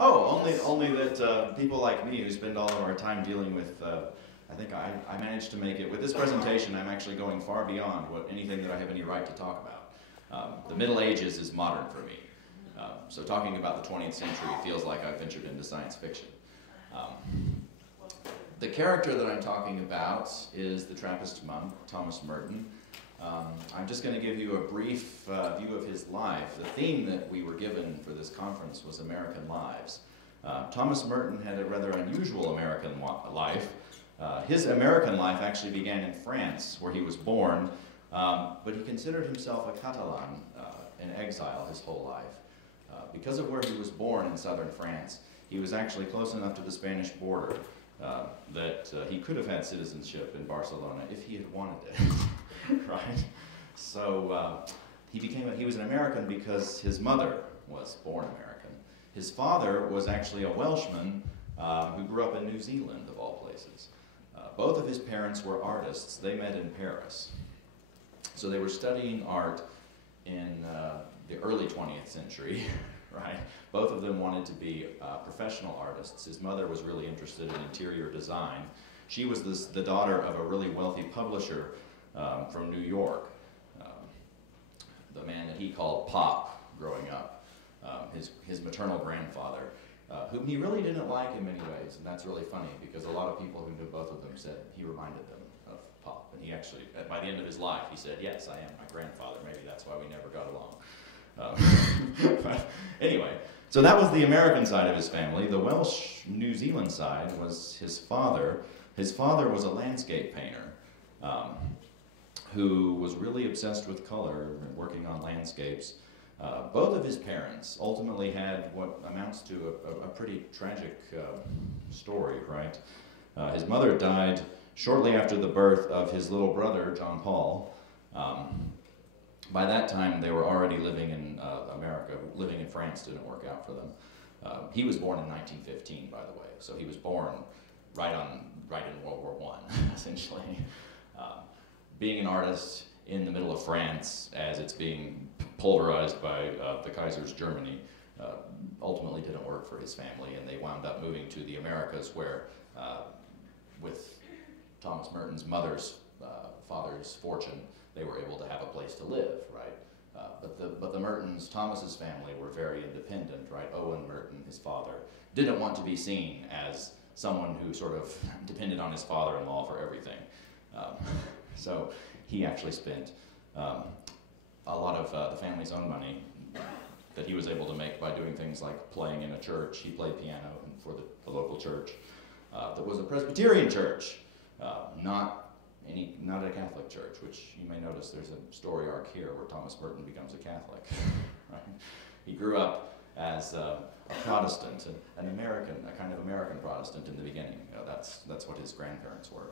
Oh, only that people like me who spend all of our time dealing with, I think I managed to make it, with this presentation I'm actually going far beyond anything that I have any right to talk about. The Middle Ages is modern for me. So talking about the 20th century feels like I've ventured into science fiction. The character that I'm talking about is the Trappist monk, Thomas Merton. I'm just going to give you a brief view of his life. The theme that we were given for this conference was American Lives. Thomas Merton had a rather unusual American life. His American life actually began in France, where he was born, but he considered himself a Catalan in exile his whole life. Because of where he was born in southern France, he was actually close enough to the Spanish border that he could have had citizenship in Barcelona if he had wanted it. Right? So he was an American because his mother was born American. His father was actually a Welshman who grew up in New Zealand, of all places. Both of his parents were artists. They met in Paris. So they were studying art in the early 20th century, right? Both of them wanted to be professional artists. His mother was really interested in interior design. She was the daughter of a really wealthy publisher from New York, the man that he called Pop growing up, his maternal grandfather, whom he really didn't like in many ways, and that's really funny because a lot of people who knew both of them said he reminded them of Pop, and he actually, by the end of his life, he said, yes, I am my grandfather, maybe that's why we never got along. But anyway, so that was the American side of his family. The Welsh New Zealand side was his father. His father was a landscape painter who was really obsessed with color and working on landscapes. Both of his parents ultimately had what amounts to a pretty tragic story, right? His mother died shortly after the birth of his little brother, John Paul. By that time, they were already living in America. Living in France didn't work out for them. He was born in 1915, by the way, so he was born right in World War I, essentially. Being an artist in the middle of France, as it's being pulverized by the Kaiser's Germany, ultimately didn't work for his family, and they wound up moving to the Americas, where, with Thomas Merton's mother's father's fortune, they were able to have a place to live, right? But the Mertons, Thomas's family, were very independent, right? Owen Merton, his father, didn't want to be seen as someone who sort of depended on his father-in-law for everything. So he actually spent a lot of the family's own money that he was able to make by doing things like playing in a church. He played piano for the local church. That was a Presbyterian church, not a Catholic church, which you may notice there's a story arc here where Thomas Merton becomes a Catholic. Right? He grew up as a Protestant, a kind of American Protestant in the beginning. That's what his grandparents were.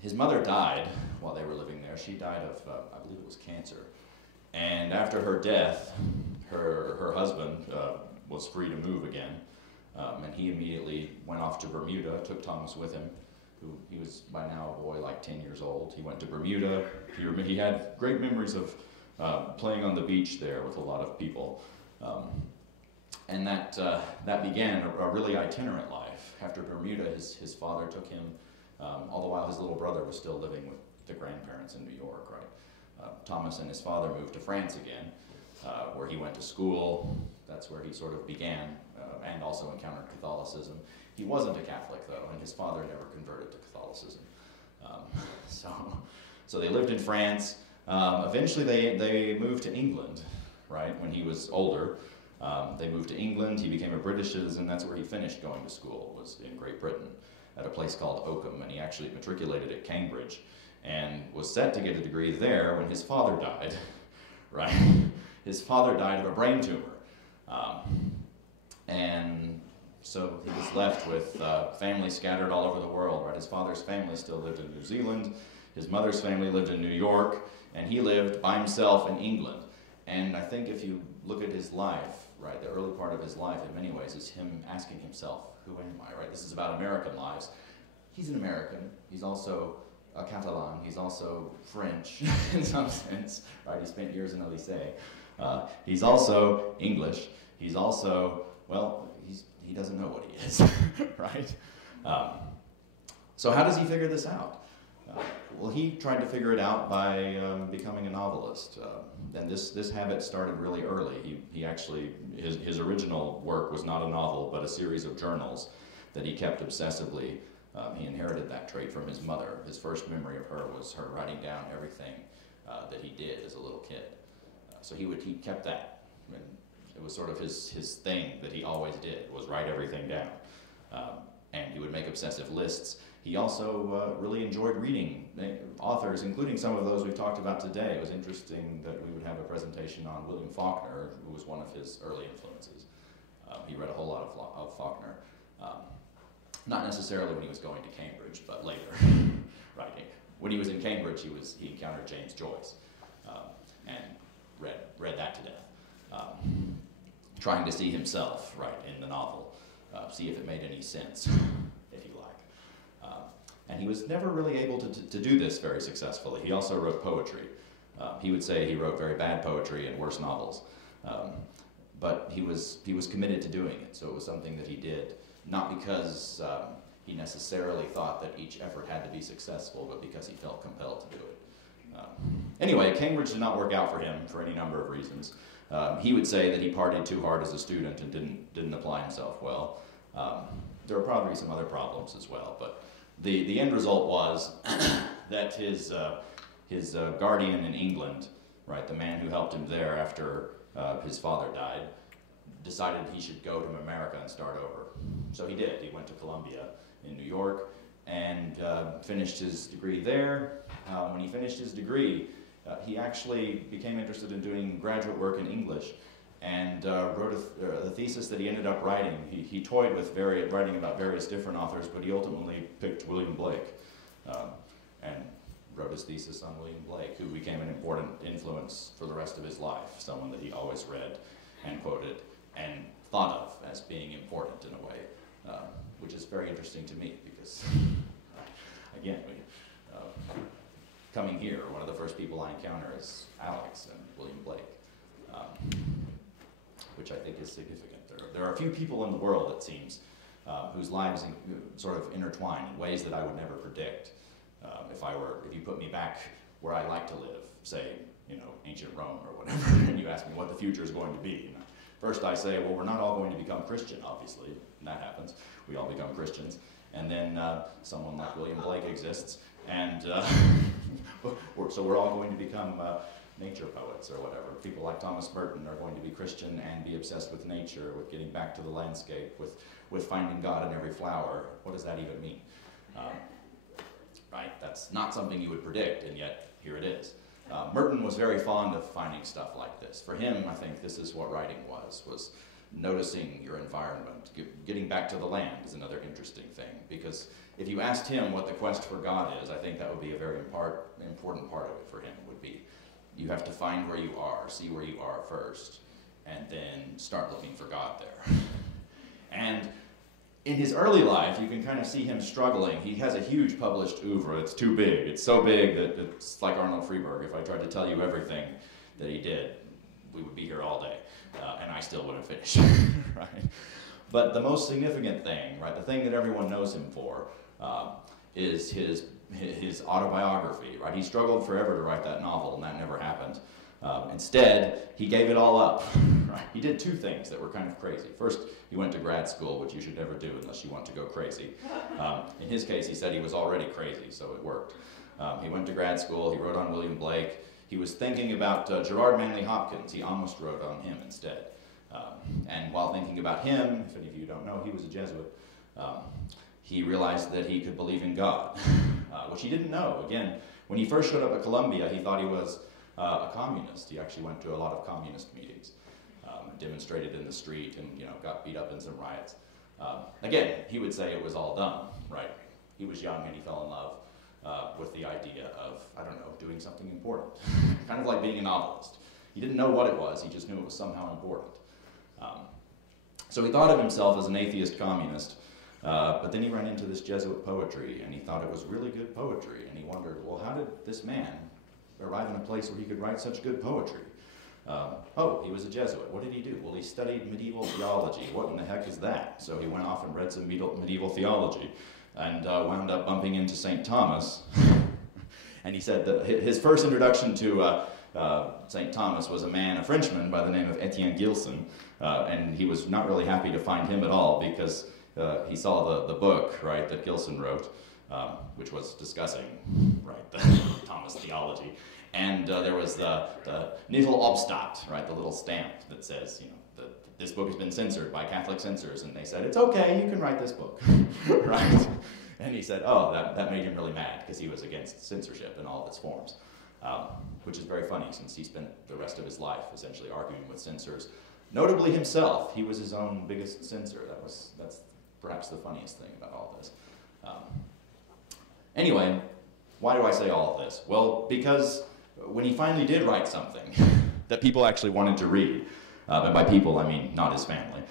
His mother died while they were living there. She died of, I believe it was cancer. And after her death, her husband was free to move again. And he immediately went off to Bermuda, took Thomas with him. He was by now a boy like 10 years old. He went to Bermuda. He had great memories of playing on the beach there with a lot of people. And that began a really itinerant life. After Bermuda, his father took him, all the while his little brother was still living with the grandparents in New York, right? Thomas and his father moved to France again, where he went to school. That's where he sort of began, and also encountered Catholicism. He wasn't a Catholic, though, and his father never converted to Catholicism. So they lived in France. Eventually, they moved to England, right, when he was older. They moved to England. He became a British citizen. That's where he finished going to school, was in Great Britain, at a place called Oakham, and he actually matriculated at Cambridge and was set to get a degree there when his father died, right? His father died of a brain tumor. And so he was left with family scattered all over the world, right? His father's family still lived in New Zealand, his mother's family lived in New York, and he lived by himself in England. And I think if you look at his life, right, the early part of his life in many ways is him asking himself, who am I, right? This is about American lives. He's an American. He's also a Catalan. He's also French in some sense, right? He spent years in a lycée. He's also English. he's also, well, he doesn't know what he is, right? So how does he figure this out? Well, he tried to figure it out by becoming a novelist. And this habit started really early. He actually, his original work was not a novel, but a series of journals that he kept obsessively. He inherited that trait from his mother. His first memory of her was her writing down everything that he did as a little kid. So he kept that. And it was sort of his thing that he always did, was write everything down. And he would make obsessive lists. He also really enjoyed reading authors, including some of those we've talked about today. It was interesting that we would have a presentation on William Faulkner, who was one of his early influences. He read a whole lot of Faulkner. Not necessarily when he was going to Cambridge, but later. Right. When he was in Cambridge, he encountered James Joyce and read that to death, trying to see himself, right, in the novel, see if it made any sense, if you like. And he was never really able to do this very successfully. He also wrote poetry. He would say he wrote very bad poetry and worse novels, but he was committed to doing it. So it was something that he did, not because he necessarily thought that each effort had to be successful, but because he felt compelled to do it. Anyway, Cambridge did not work out for him for any number of reasons. He would say that he partied too hard as a student and didn't apply himself well. There were probably some other problems as well, but the end result was that his guardian in England, right, the man who helped him there after his father died, decided he should go to America and start over. So he did. He went to Columbia in New York and finished his degree there. When he finished his degree, he actually became interested in doing graduate work in English and wrote a thesis that he ended up writing. He toyed with writing about various different authors, but he ultimately picked William Blake and wrote his thesis on William Blake, who became an important influence for the rest of his life, someone that he always read and quoted and thought of as being important in a way, which is very interesting to me because, again, coming here, one of the first people I encounter is Alex and William Blake. Which I think is significant. There are a few people in the world, it seems, whose lives sort of intertwine in ways that I would never predict. If you put me back where I like to live, say, ancient Rome or whatever, and you ask me what the future is going to be, first I say, well, we're not all going to become Christian, obviously, and that happens. We all become Christians. And then someone like William Blake exists, and so we're all going to become nature poets or whatever. People like Thomas Merton are going to be Christian and be obsessed with nature, with getting back to the landscape, with finding God in every flower. What does that even mean? Right? That's not something you would predict, and yet here it is. Merton was very fond of finding stuff like this. For him, I think this is what writing was noticing your environment. Getting back to the land is another interesting thing, because if you asked him what the quest for God is, I think that would be a very important part of it for him, would be you have to find where you are, see where you are first, and then start looking for God there. And in his early life, you can kind of see him struggling. He has a huge published oeuvre. It's too big. It's so big that it's like Arnold Freeberg. If I tried to tell you everything that he did, we would be here all day, and I still wouldn't finish, right? But the most significant thing, right, the thing that everyone knows him for, is his autobiography, right? He struggled forever to write that novel, and that never happened. Instead, he gave it all up, right? He did two things that were kind of crazy. First, he went to grad school, which you should never do unless you want to go crazy. In his case, he said he was already crazy, so it worked. He went to grad school, he wrote on William Blake. He was thinking about Gerard Manley Hopkins. He almost wrote on him instead. And while thinking about him, if any of you don't know, he was a Jesuit. He realized that he could believe in God, which he didn't know. Again, when he first showed up at Columbia, he thought he was a communist. He actually went to a lot of communist meetings, demonstrated in the street, and got beat up in some riots. Again, he would say it was all done, right? He was young and he fell in love with the idea of, I don't know, doing something important. Kind of like being a novelist. He didn't know what it was, he just knew it was somehow important. So he thought of himself as an atheist communist, but then he ran into this Jesuit poetry, and he thought it was really good poetry, and he wondered, well, how did this man arrive in a place where he could write such good poetry? Oh, he was a Jesuit. What did he do? Well, he studied medieval theology. What in the heck is that? So he went off and read some medieval theology and wound up bumping into St. Thomas. And he said that his first introduction to St. Thomas was a Frenchman by the name of Etienne Gilson, and he was not really happy to find him at all because he saw the book, right, that Gilson wrote, which was discussing, right, the Thomas theology. And there was the Nihil obstat, right, the little stamp that says, you know, this book has been censored by Catholic censors, and they said, it's okay, you can write this book, right? And he said, oh, that made him really mad because he was against censorship in all of its forms, which is very funny since he spent the rest of his life essentially arguing with censors. Notably himself, he was his own biggest censor. That's perhaps the funniest thing about all this. Anyway, why do I say all of this? Well, because when he finally did write something that people actually wanted to read, and by people I mean not his family,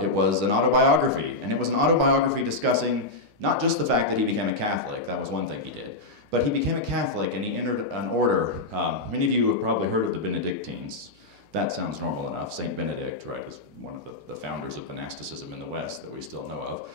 it was an autobiography, and it was an autobiography discussing not just the fact that he became a Catholic, that was one thing he did, but he became a Catholic and he entered an order. Many of you have probably heard of the Benedictines. That sounds normal enough. Saint Benedict, right, is one of the founders of monasticism in the West that we still know of.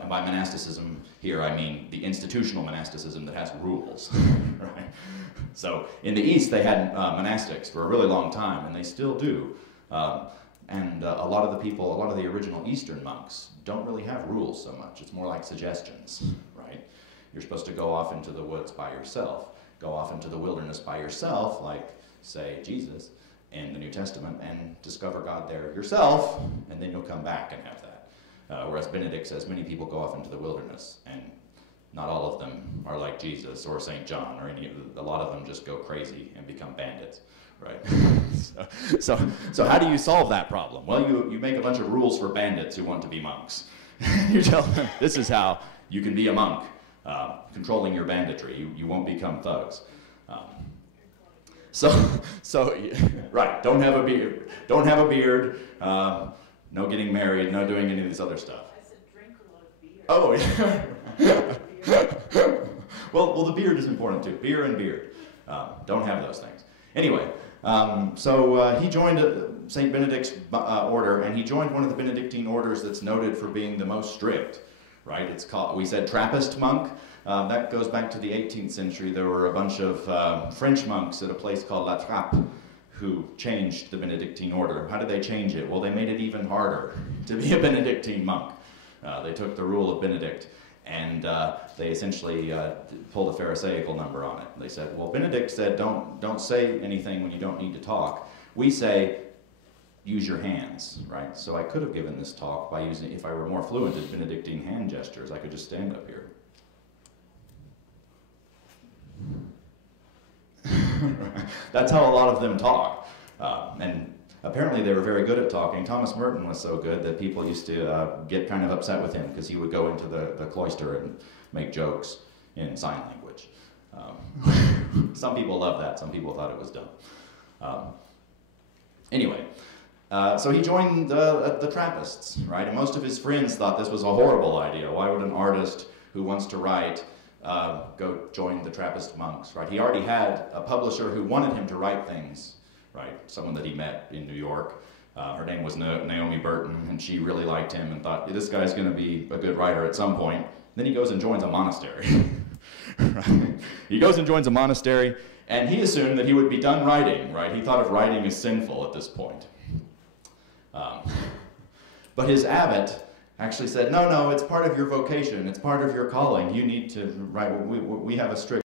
And by monasticism here, I mean the institutional monasticism that has rules, right? So in the East, they had monastics for a really long time, and they still do. And a lot of the original Eastern monks don't really have rules so much. It's more like suggestions, right? You're supposed to go off into the woods by yourself, go off into the wilderness by yourself, like, say, Jesus in the New Testament, and discover God there yourself, and then you'll come back and have that. Whereas Benedict says many people go off into the wilderness, and not all of them are like Jesus or St. John, or a lot of them just go crazy and become bandits. Right? So how do you solve that problem? Well, you make a bunch of rules for bandits who want to be monks. You tell them, this is how you can be a monk, controlling your banditry. You won't become thugs. Right, don't have a beard, no getting married, no doing any of this other stuff. I said drink a lot of beer. Oh, yeah. Well, the beard is important too. Beer and beard. Don't have those things. Anyway, so he joined St. Benedict's order, and he joined one of the Benedictine orders that's noted for being the most strict, right? It's called, we said Trappist monk. That goes back to the 18th century. There were a bunch of French monks at a place called La Trappe who changed the Benedictine order. How did they change it? Well, they made it even harder to be a Benedictine monk. They took the rule of Benedict and they essentially pulled a Pharisaical number on it. They said, well, Benedict said, don't say anything when you don't need to talk. We say, use your hands, right? So I could have given this talk by using, if I were more fluent in Benedictine hand gestures, I could just stand up here. That's how a lot of them talk. And apparently they were very good at talking. Thomas Merton was so good that people used to get kind of upset with him because he would go into the cloister and make jokes in sign language. Some people loved that, some people thought it was dumb. Anyway, so he joined the Trappists, right? And most of his friends thought this was a horrible idea. Why would an artist who wants to write go join the Trappist monks, right? He already had a publisher who wanted him to write things, right? Someone that he met in New York. Her name was Naomi Burton, and she really liked him and thought, this guy's going to be a good writer at some point. Then he goes and joins a monastery. Right? He goes and joins a monastery, and he assumed that he would be done writing, right? He thought of writing as sinful at this point. But his abbot actually said, no, it's part of your vocation, it's part of your calling. You need to write, we have a strict